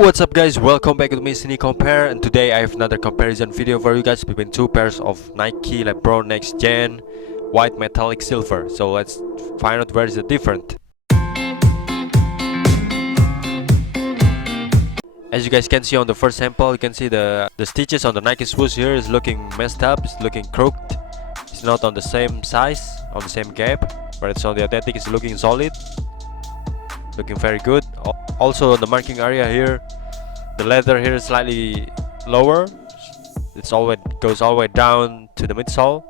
What's up guys, welcome back to me Cine Compare, and today I have another comparison video for you guys between two pairs of Nike Lebron Nxxt Gen white metallic silver. So let's find out where is the difference. As you guys can see on the first sample, you can see the stitches on the Nike swoosh here is looking messed up, it's looking crooked. It's not on the same size, on the same gap, but it's on the authentic, it's looking solid, looking very good. Also on the marking area here, the leather here is slightly lower. It's goes all the way down to the midsole,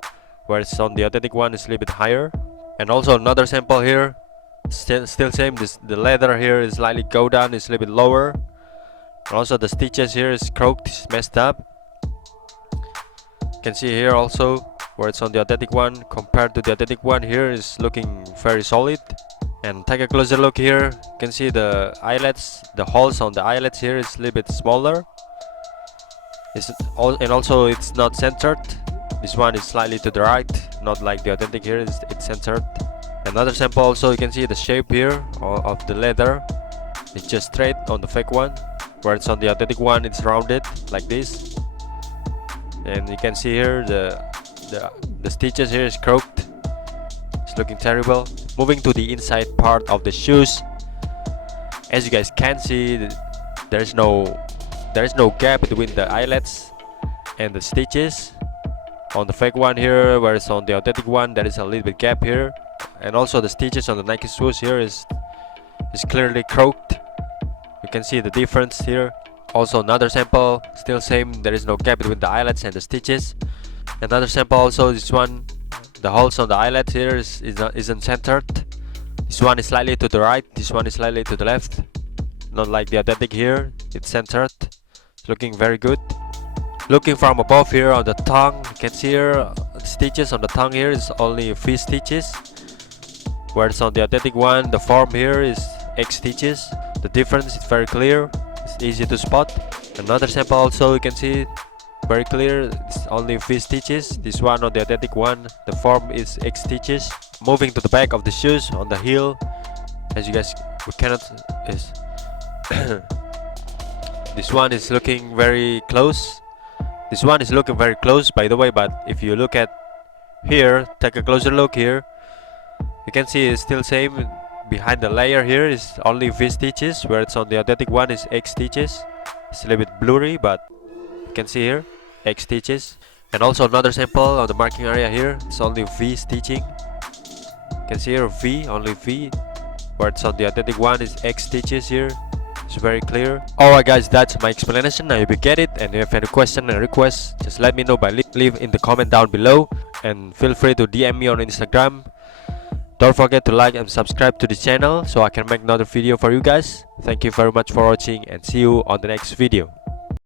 whereas on the authentic one it's a little bit higher. And also another sample here, still same. The leather here is slightly go down, it's a little bit lower. And also the stitches here is crooked, it's messed up. You can see here also where it's on the authentic one compared to the authentic one here is looking very solid. And take a closer look here, you can see the eyelets, the holes on the eyelets here is a little bit smaller. And also it's not centered. This one is slightly to the right, not like the authentic here, it's centered. Another sample also, you can see the shape here of the leather. It's just straight on the fake one, where it's on the authentic one it's rounded like this. And you can see here the stitches here is crooked. It's looking terrible. Moving to the inside part of the shoes, as you guys can see, there is no gap between the eyelets and the stitches on the fake one here, whereas on the authentic one there is a little bit gap here. And also the stitches on the Nike swoosh here is clearly crooked. You can see the difference here. Also another sample, still same, there is no gap between the eyelets and the stitches. Another sample also, this one, the holes on the eyelet here isn't centered. This one is slightly to the right, this one is slightly to the left. Not like the authentic here, it's centered. It's looking very good. Looking from above here on the tongue, you can see here the stitches on the tongue here is only V stitches, whereas on the authentic one the form here is X stitches. The difference is very clear, it's easy to spot. Another sample also, you can see very clear, it's only V stitches. This one on the authentic one, the form is X stitches. Moving to the back of the shoes on the heel, as you guys this one is looking very close. This one is looking very close, by the way, but if you look at here, take a closer look here, you can see it's still same. Behind the layer here is only V stitches, where it's on the authentic one is X stitches. It's a little bit blurry, but you can see here X stitches. And also another sample on the marking area here, it's only V stitching. You can see here V, only V, where it's on the authentic one is X stitches here. It's very clear. Alright guys, that's my explanation. I hope you get it, and if you have any question and requests, just let me know by leave in the comment down below, and feel free to DM me on Instagram. Don't forget to like and subscribe to the channel so I can make another video for you guys. Thank you very much for watching, and see you on the next video.